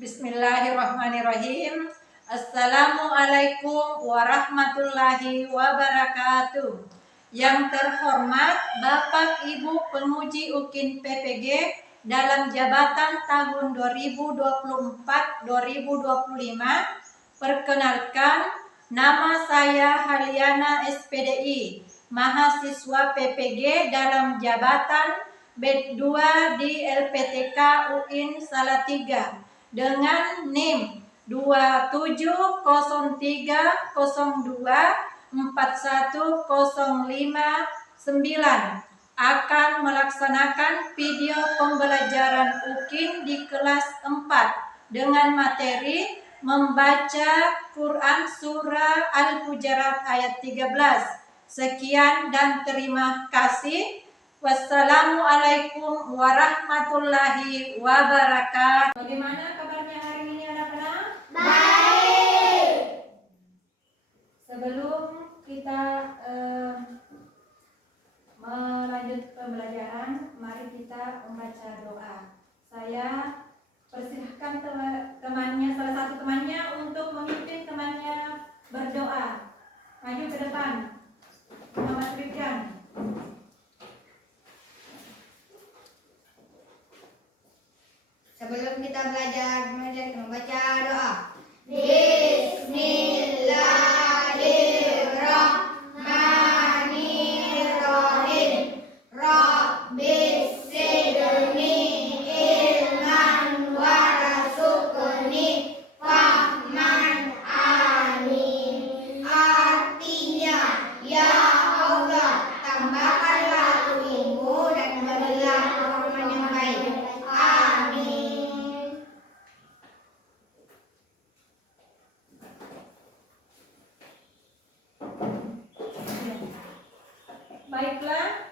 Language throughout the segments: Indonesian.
Bismillahirrahmanirrahim. Assalamualaikum warahmatullahi wabarakatuh. Yang terhormat Bapak Ibu Penguji UKIN PPG dalam jabatan tahun 2024-2025. Perkenalkan, nama saya Haliana SPDI, mahasiswa PPG dalam jabatan B2 di LPTK UIN Salatiga dengan NIM 27030241059 akan melaksanakan video pembelajaran UKIN di kelas 4 dengan materi membaca Quran Surah Al-Hujurat ayat 13. Sekian dan terima kasih. Wassalamualaikum warahmatullahi wabarakatuh. Bagaimana kabarnya hari ini anak-anak? Baik. Sebelum kita melanjut pembelajaran, mari kita membaca doa. Saya persilahkan temannya, salah satu temannya untuk memimpin temannya berdoa. Maju ke depan, Muhammad Rifkan. Sebelum kita belajar membaca doa. Bismillahirrahmanirrahim. Rabbis zidni ilman warzuqni fahman. Amin. Artinya, ya Allah, tambahkanlah ilmu dan berilah pemahaman yang baik. Amin. Baiklah,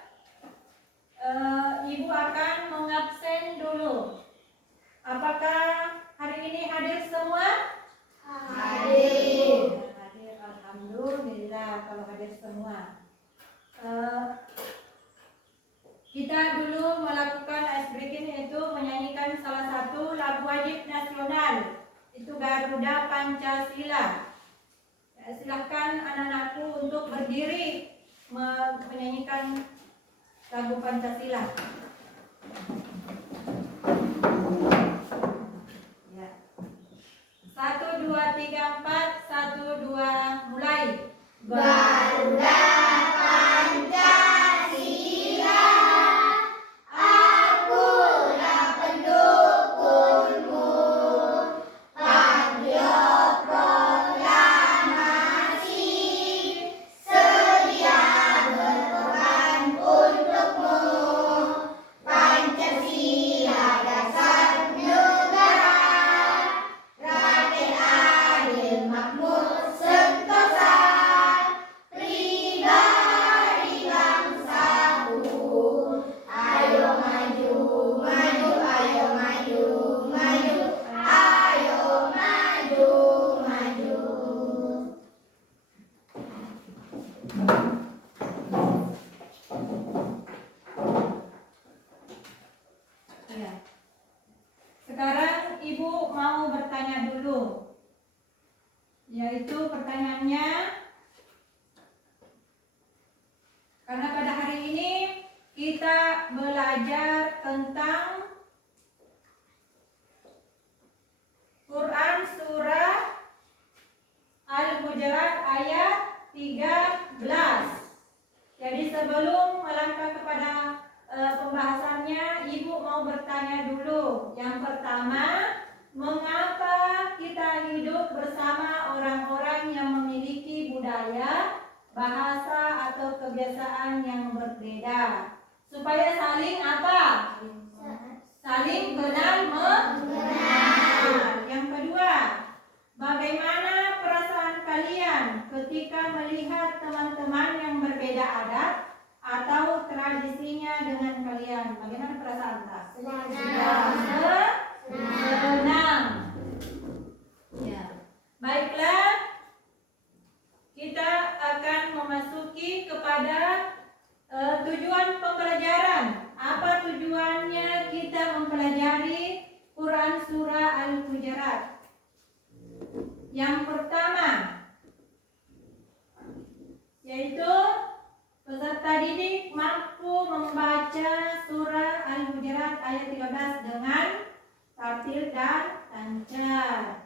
Ibu akan mengabsen dulu. Apakah hari ini hadir semua? Hadir. Hadir, alhamdulillah kalau hadir semua. Kita dulu melakukan ice breaking, yaitu menyanyikan salah satu lagu wajib nasional, itu Garuda Pancasila. Silahkan anak-anakku untuk berdiri menyanyikan lagu Pancasila. Ya. 1, 2, 3, 4, 1, 2, mulai. Garuda Pancasila, akulah pendukungmu. Patriot proklamasi, sedia berkorban untukmu. Pancasila dasar negara, rakyat adil makmur sentosa, pribadi bangsaku. Ayo maju, maju, ayo maju, maju, ayo maju, maju. Ya. Sekarang Ibu mau bertanya dulu, yaitu pertanyaannya, karena pada hari ini kita belajar tentang Quran Surah Al-Hujurat ayat 13. Jadi sebelum melangkah kepada pembahasannya, Ibu mau bertanya dulu. Yang pertama, mengapa kita hidup bersama orang-orang yang memiliki budaya, bahasa atau kebiasaan yang berbeda? Supaya saling apa? Saling kenal mengenal. Yang kedua, bagaimana perasaan kalian ketika melihat teman-teman yang berbeda adat atau tradisinya dengan kalian? Bagaimana perasaan tak? Senang. Ya. Baiklah, kita akan memasuki kepada tujuan pembelajaran. Apa tujuannya kita mempelajari Quran Surah Al-Hujurat? membaca surah Al-Hujurat ayat 13 dengan tartil dan lancar.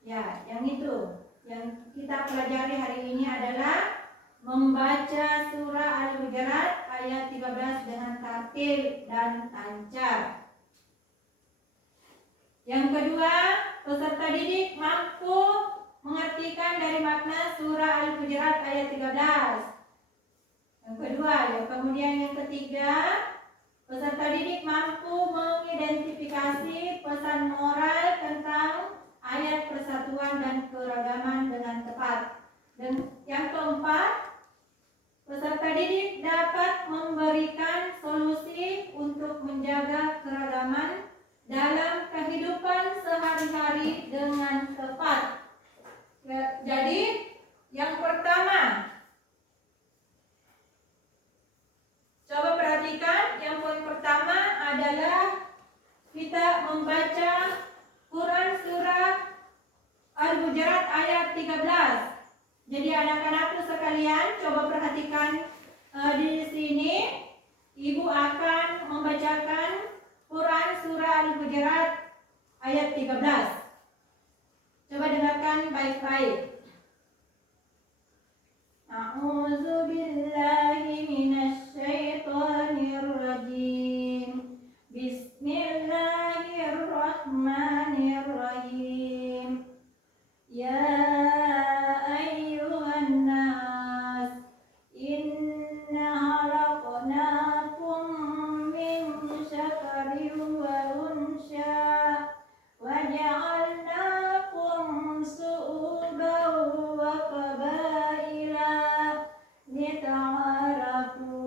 Ya, yang itu. Yang kita pelajari hari ini adalah membaca surah Al-Hujurat ayat 13 dengan tartil dan lancar. Yang kedua, peserta didik mampu mengartikan dari makna surah Al-Hujurat ayat 13. Yang kedua, ya. Kemudian yang ketiga, peserta didik mampu mengidentifikasi pesan moral tentang ayat persatuan dan keragaman dengan tepat. Dan yang keempat, peserta didik dapat memberikan solusi untuk menjaga keragaman dalam kehidupan sehari-hari dengan tepat. Jadi, yang pertama, coba perhatikan, yang poin pertama adalah kita membaca Quran surah Al-Hujurat ayat 13. Jadi anak-anakku sekalian, coba perhatikan di sini Ibu akan membacakan Quran surah Al-Hujurat ayat 13. Coba dengarkan baik-baik. A'udzu billahi minasy syaithanir rajim. Bismillahirrahmanirrahim. Ya ayyuhan nas, inna khalaqnakum min syakarin wa unsya wa ja'alnakum su'uban wa qabaila lita'arafu.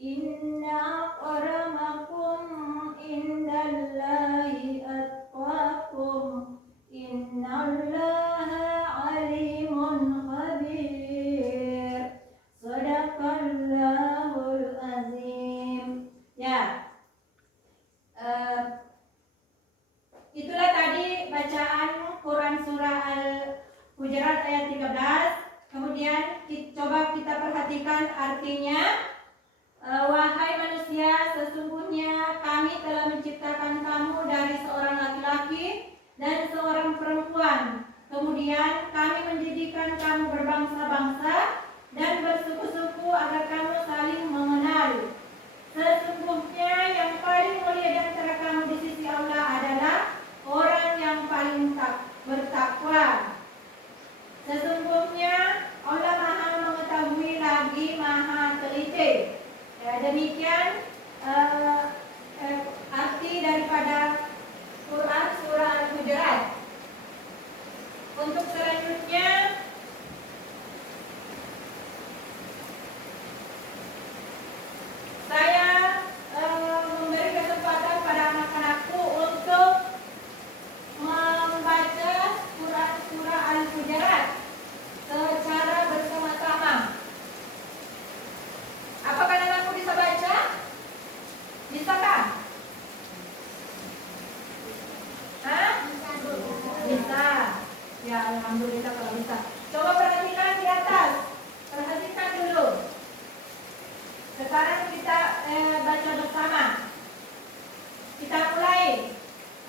Inna akramakum indallahi atqakum. Innallaha alimun khabir. Shadaqallahul azim. Ya, itulah tadi bacaan Quran surah Al-Hujurat ayat 13. Kemudian coba kita perhatikan artinya. Wahai manusia, sesungguhnya kami telah menciptakan kamu dari seorang laki-laki dan seorang perempuan. Kemudian kami menjadikan kamu berbangsa-bangsa dan bersuku-suku agar kamu saling mengenal. Sesungguhnya yang paling mulia di antara kamu di sisi Allah adalah orang yang paling bertakwa. Sesungguhnya Allah Maha mengetahui lagi Maha teliti. Ya, demikian arti daripada Quran surah Al-Hujurat. Untuk selanjutnya, saya memberi kesempatan pada anak-anakku untuk membaca Quran surah Al-Hujurat secara bersama-sama. Apakah anakku bisa baca? Bisakah? Hah? Bisa. Ya, alhamdulillah kalau bisa. Coba perhatikan di atas. Perhatikan dulu. Sekarang kita baca bersama. Kita mulai.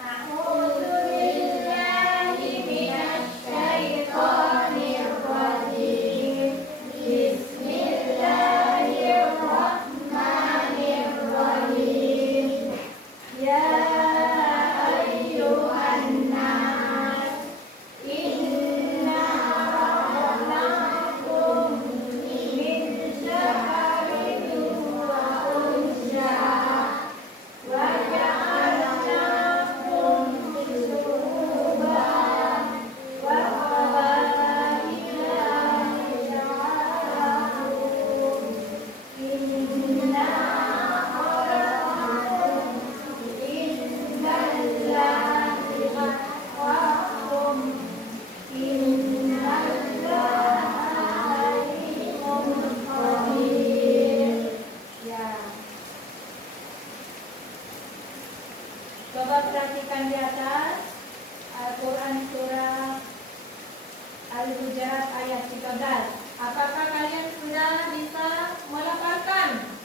A'udzu billahi minasy syaithanir rajim. Bismillahirrahmanirrahim. Ya ayyuhan nas, inna khalaqnakum min syakarin wa unsya wa ja'alnakum syu'uban wa qabaila lita'arafu. Inna akramakum indallahi atqakum. Innallaha alimun khabir. Ya. Coba perhatikan di atas Al-Quran surah Al-Hujurat ayat 13. Apakah kalian sudah bisa melafalkan?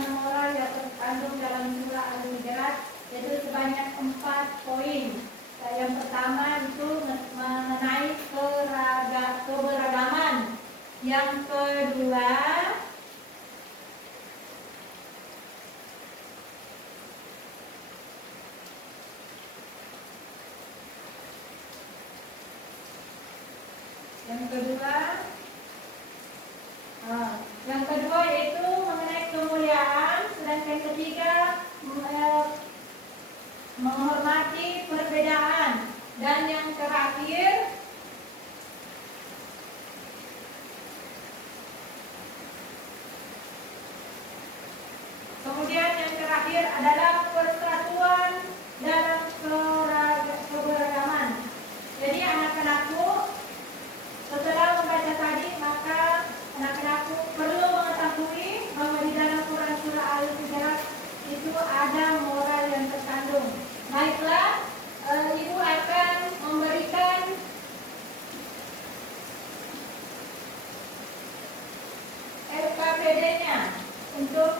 dengan moral yang terkandung dalam surah Al-Hujurat, yaitu sebanyak 4 poin. Yang pertama itu mengenai keberagaman. Yang kedua yang kedua yaitu mengenai kemuliaan, sedangkan ketiga menghormati perbedaan, dan yang terakhir adalah persatuan dalam keberagaman. Jadi anak-anakku, setelah membaca tadi, maka anak-anakku perlu mengetahui bahwa di dalam Quran surah Al-Hujurat itu ada moral yang terkandung. Baiklah, Ibu akan memberikan LKPD-nya untuk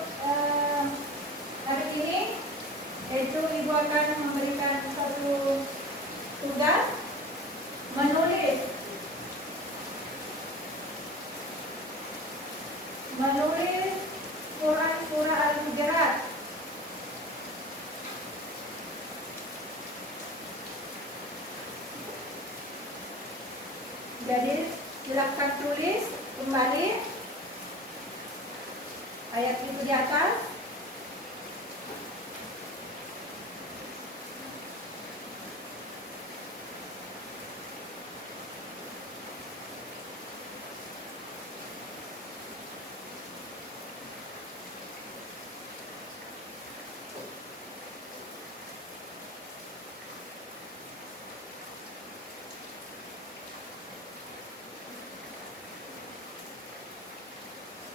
hari ini, yaitu Ibu akan memberikan satu tugas menulis Quran surah Al-Hujurat. Jadi silakan tulis kembali ayat itu di atas.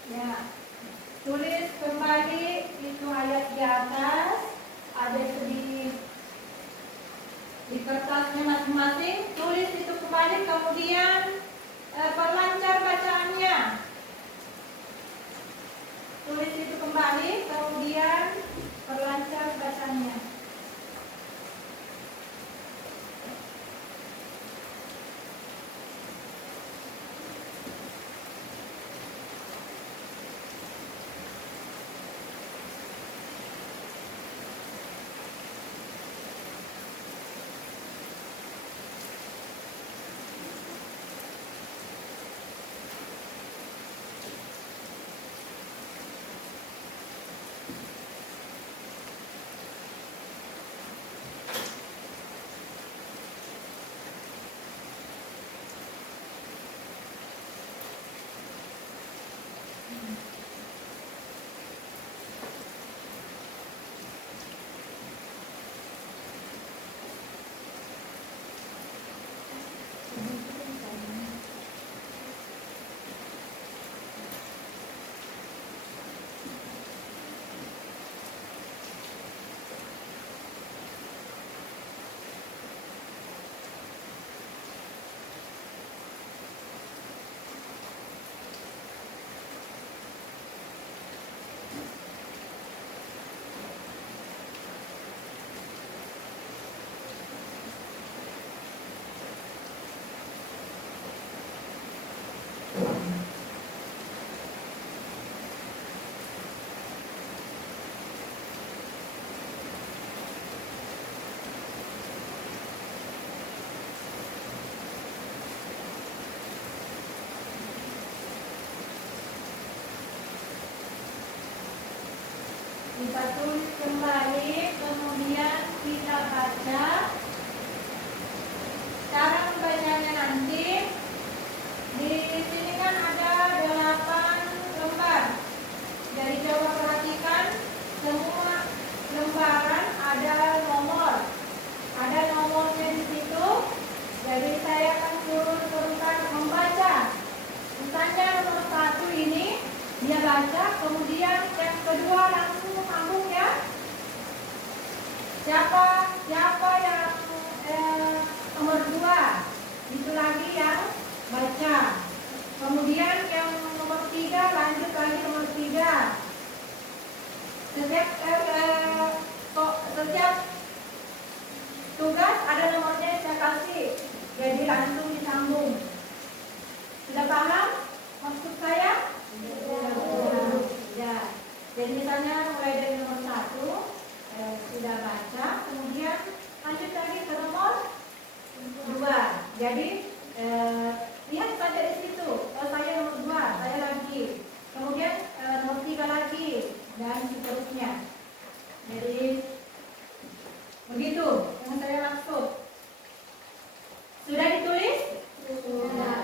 Ya, tulis kembali itu ayat di atas, ada di kertasnya masing-masing. Tulis itu kembali, kemudian perlancar bacaannya. Tulis itu kembali, kemudian perlancar bacaannya. Kita tulis kembali, kemudian kita baca. Cara membacanya nanti, di sini kan ada 8 lembar. Jadi coba perhatikan, semua lembaran ada nomor. Ada nomornya di situ. Jadi saya akan turun-turunkan membaca. Misalnya nomor 1 ini dia baca, kemudian yang kedua langsung sambung ya. Siapa yang nomor 2 itu lagi yang baca. Kemudian yang nomor 3 lanjut lagi nomor 3. Setiap setiap tugas ada nomornya yang saya kasih, jadi langsung disambung. Sudah paham maksud saya? Ya. Jadi misalnya mulai dari nomor 1 sudah baca, kemudian lanjut lagi ke nomor 2. Jadi lihat saja di situ. Kalau saya nomor 2, saya lagi. Kemudian nomor 3 lagi dan seterusnya. Jadi begitu yang saya maksud. Sudah ditulis? Sudah.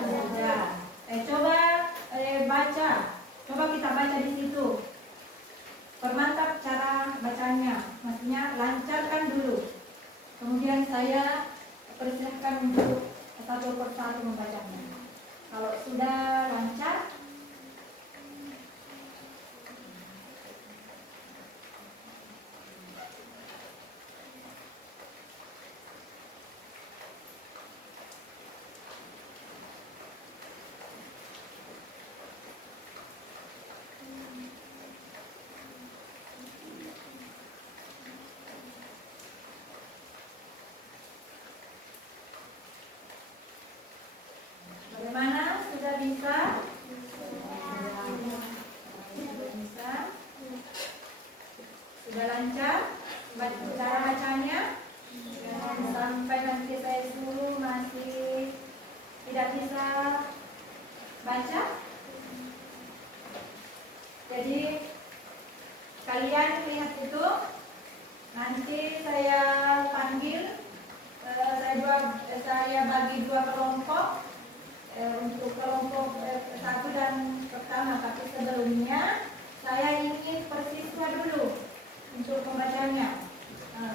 Coba baca. Coba kita baca di situ. Permantap cara bacanya. Maksudnya lancarkan dulu. Kemudian saya persilahkan untuk satu persatu membacanya. Kalau sudah lancar, bagaimana? Sudah bisa? Sudah bisa? Sudah lancar? Cara bacanya? Sampai nanti saya suruh masih tidak bisa baca? Jadi kalian lihat itu, nanti saya panggil, saya bagi 2 kelompok. Untuk kelompok 1 dan pertama, tapi sebelumnya saya ingin persiswa dulu untuk pembacanya.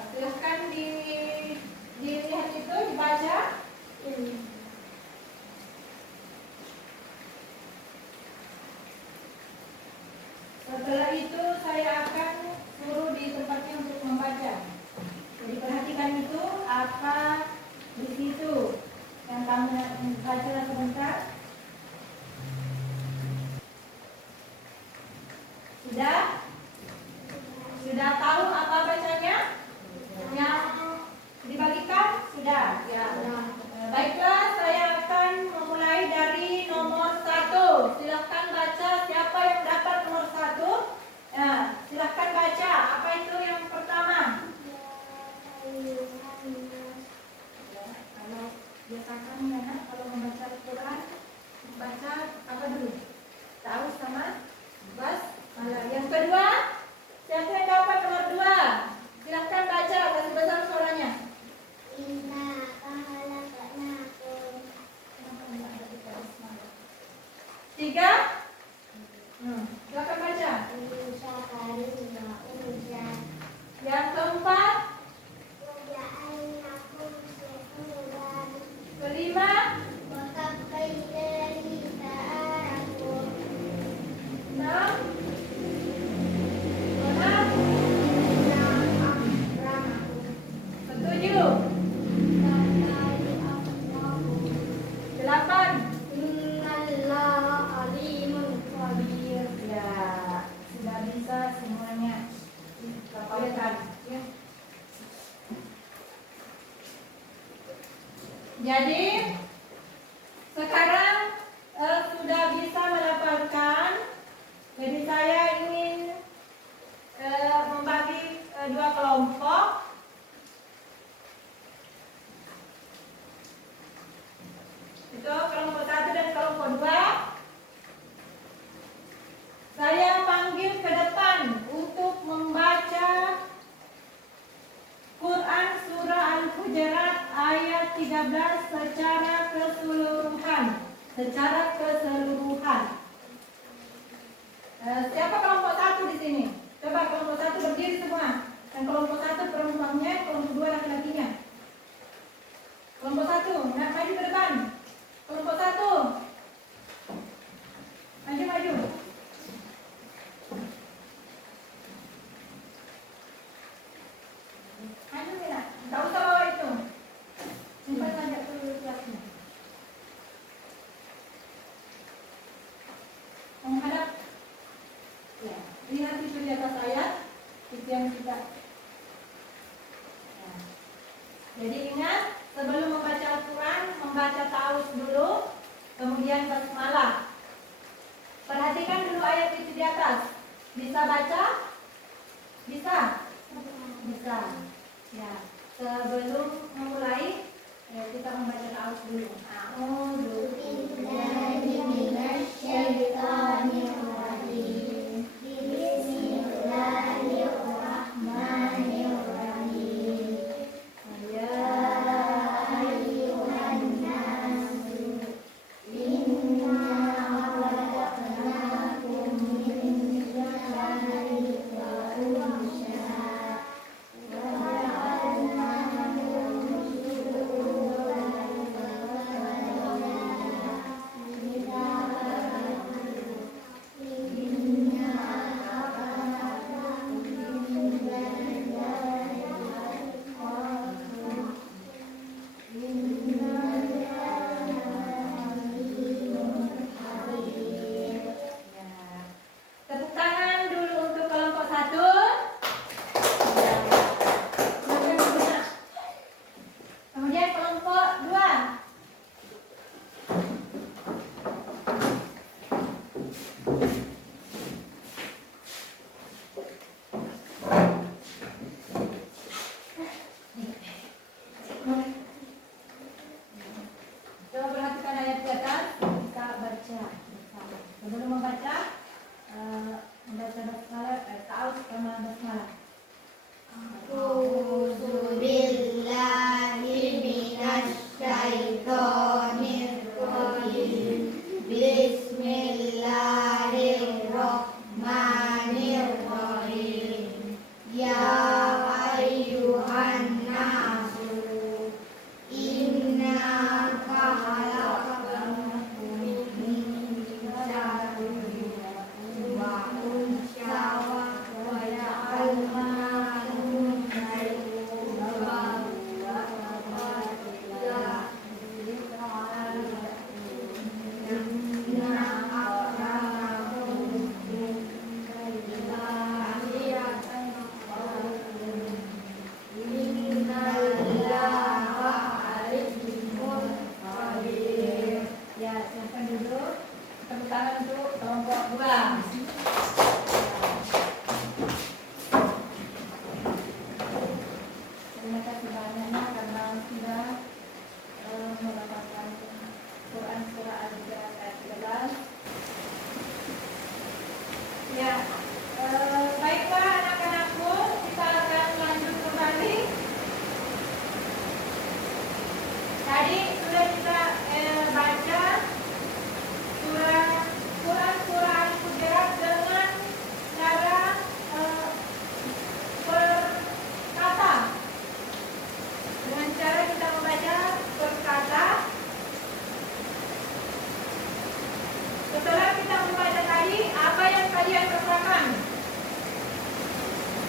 Silahkan dilihat itu, dibaca. Setelah itu saya akan suruh di tempatnya untuk membaca. Jadi perhatikan itu apa di situ yang kamu baca sebentar. Sudah tahu apa bacanya? Yang dibagikan? Sudah? Ya. Baiklah, saya akan memulai dari nomor 1. Silahkan baca siapa yang dapat nomor 1. Silahkan baca. Apa itu yang pertama? Kalau biasakan ya, kalau membaca Al-Quran, baca apa dulu? Tahu sama bas. Yang kedua, siapa yang dapat nomor 2? Silahkan baca, kasih besar suaranya. Tiga. Silahkan baca. Yang keempat. Kelima. Enam. Tujuh. 8. Ya, sudah bisa semuanya. Lihat ya. Jadi sekarang sudah bisa melafalkan. Jadi saya ingin membagi 2 kelompok. Itu kelompok 1 dan kelompok 2. Saya panggil ke depan untuk membaca Quran Surah Al-Hujurat ayat 13 secara keseluruhan. Siapa kelompok 1 di sini? Coba kelompok 1 berdiri semua. Dan kelompok 1 perempuannya, kelompok 2 laki-lakinya. Kelompok 1, maju ke depan. Kelompok 1. Maju. Maju Mira, tak usah bawa itu. Simpan saja dulu kelasnya. Menghadap. Ya, lihat itu di atas ayat. Jadi ingat, sebelum membaca Al-Quran, membaca ta'awudz dulu, kemudian basmalah. Perhatikan dulu ayat itu di atas. Bisa baca? Bisa? Bisa. Ya. Sebelum memulai, kita membaca ta'awudz dulu. A'udzu billahi minasyaitonirrajim. Bismillahirrahmanirrahim. Ya ayyuhan nasu inna khalaqnakum min dzakarin wa unsha wa ja'alnakum syu'uban tepuk tangan dulu untuk kelompok 1. Kemudian kelompok 2. Coba perhatikan ayat di atas, kita baca bersama. Sebelum membaca basmalah, ta'awudz sama basmalah. A'udzu billahi minasyaitonirrajim. Bismillahirrahmanirrahim. Ya ayyuhan nasu inna khalaqnakum min dzakarin wa unsha wa ja'alnakum syu'uban wa qabaila inna akramakum indallahi atqakum innallaha alimun khabir. Ya, silakan duduk. Tepuk tangan untuk kelompok 2. Terima kasih banyaknya karena sudah mendapatkan Quran surah Al-Hujurat ayat 13. Ya, baiklah anak-anakku, kita akan lanjut kembali. Tadi sudah kita baca Quran surah Al-Hujurat dengan cara berkata. Dengan cara kita membaca berkata. Setelah kita membaca tadi, apa yang kalian rasakan?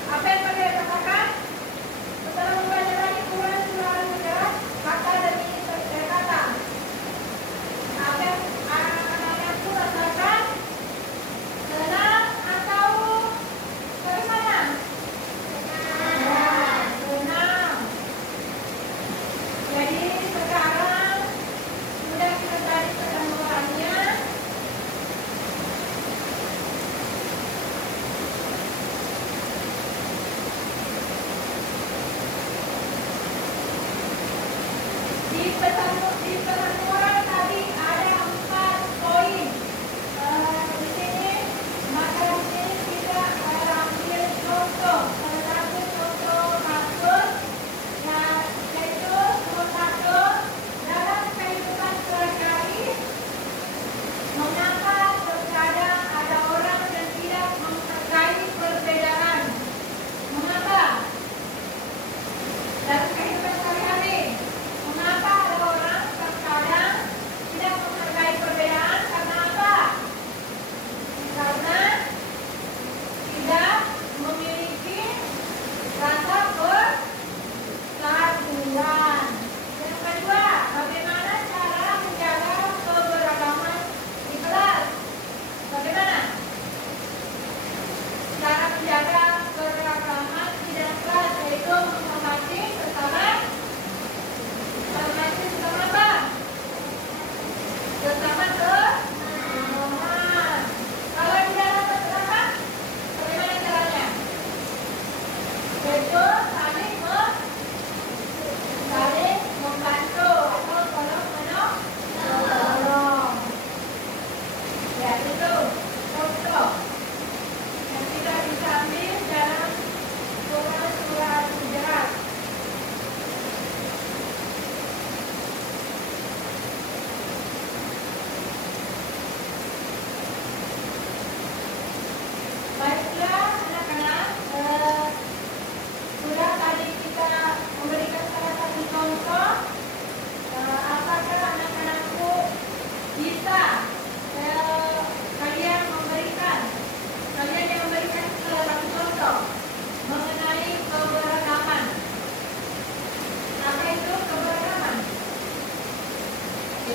Apa yang kalian rasakan? Setelah membaca tadi Quran surah Al-Hujurat, kata demi kata. Apa yang anak-anakku rasakan? Senang atau bagaimana? Senang. Jadi sekarang sudah kita cari ketemuannya. Di penuturan tadi ada 4 poin. Di sini, maka di sini kita ambil contoh. Salah satu contoh kasus, yaitu nomor 1, dalam kehidupan sehari-hari, mengapa terkadang ada orang yang tidak menghargai perbedaan? Mengapa? Dalam kehidupan sehari-hari, mengapa ada orang terkadang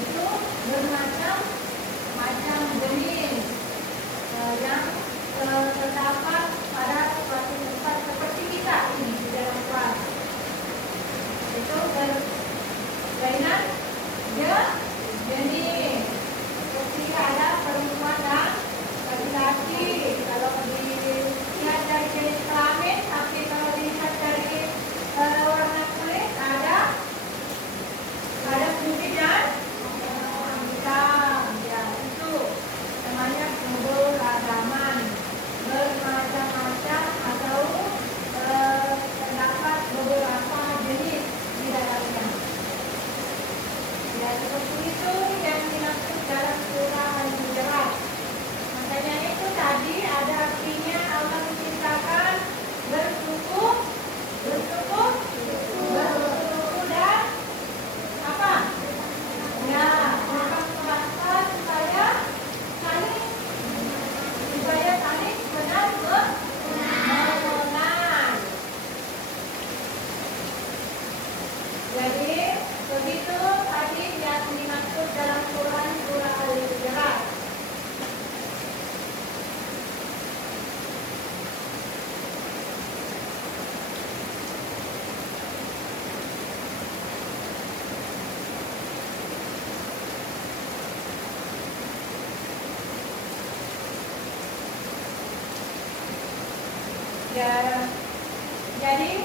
yaitu bermacam-macam jenis yang terdapat pada suatu tempat seperti kita ini di dalam kelas. Itu berlainan jenis. Seperti ada perempuan dan laki-laki. Kalau dilihat dari jenis kelamin, tapi kalau dilihat dari warna kulit ada putih dan hitam. Ya, itu namanya keberagaman, bermacam-macam atau terdapat beberapa jenis di dalamnya. Ya, seperti itu yang dimaksud dalam surah Al-Hujurat. Makanya itu tadi ada artinya Allah menciptakan bersuku dan apa? Ya, memang kelaskan supaya saling benar mengenal. Jadi begitu tadi yang dimaksud dalam surah Al-Hujurat. Ya, jadi